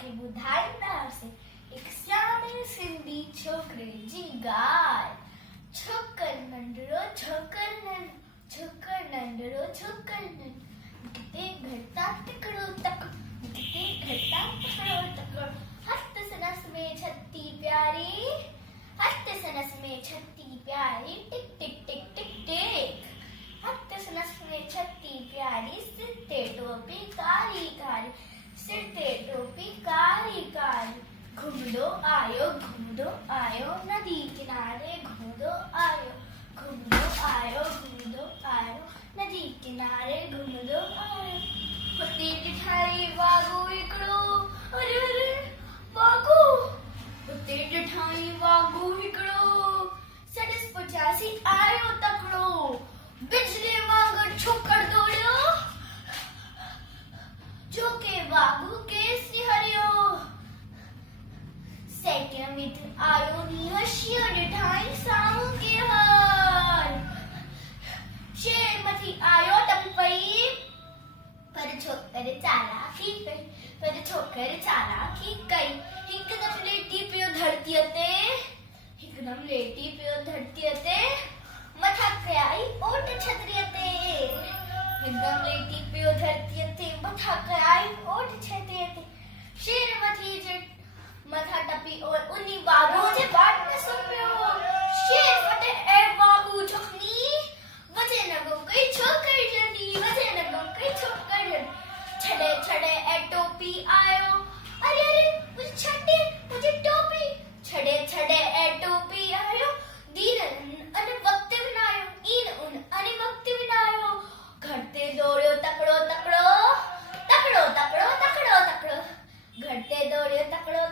के ॿुधाईंदा हुआसीं हिकु सियाणे सिंधी छोकिरे जी ॻाल्हि। छोकर नंढड़ो छोकर नंढड़ो किथे घरता टिकड़ो तक किथे घरता टिकड़ो तकड़ो हस्त सनस में छत्ती प्यारी हस्त सनस में छत्ती प्यारी टिक टिक टिक टिक टिक हस्त सनस में छत्ती प्यारी सिर ते टोपी कारी कारी सिर ते टोपी कारी कारी घुमदो आयो नदी किनारे घुमदो आयो नदी किनारे घुमदो आयो हुते ॾिठाई वागो हिकिड़ो अरे अरे वागो हुते ॾिठाई वागो हिकिड़ो सॾस पुछियासी आयो तकिड़ो बिजली वांगुरु छोकर दौड़ियो जो के वागू केस निहरियो सेकिया मिथ आयो नी हशियो ॾिठाई साम्हूं के हार शेर मथी आयो टप पई पर छोकर चालाकी कई हिकदम लेटी पियो धरतीअ ते मथा कयाई ओट छतरीअ ते हिकदम लेटी पियो धरतीअ ते मथा कयाई ओट छतरीअ ते शेर मथी जे मथा टपी और उन्ही वागू जे बाट में सुन पियो शेर फटे ए वागू झखनी वजे न गो कई छोकर जल्दी वजे न गो कई छोकर जल्दी छड़े ए टोपी आयो अरे अरे मुझे टोपी छड़े ए टोपी आयो दीन अने वक्त विनायो इन उन अने वक्त विनायो घर ते दौड़ियो तकड़ो घर ते दौड़ियो तकड़ो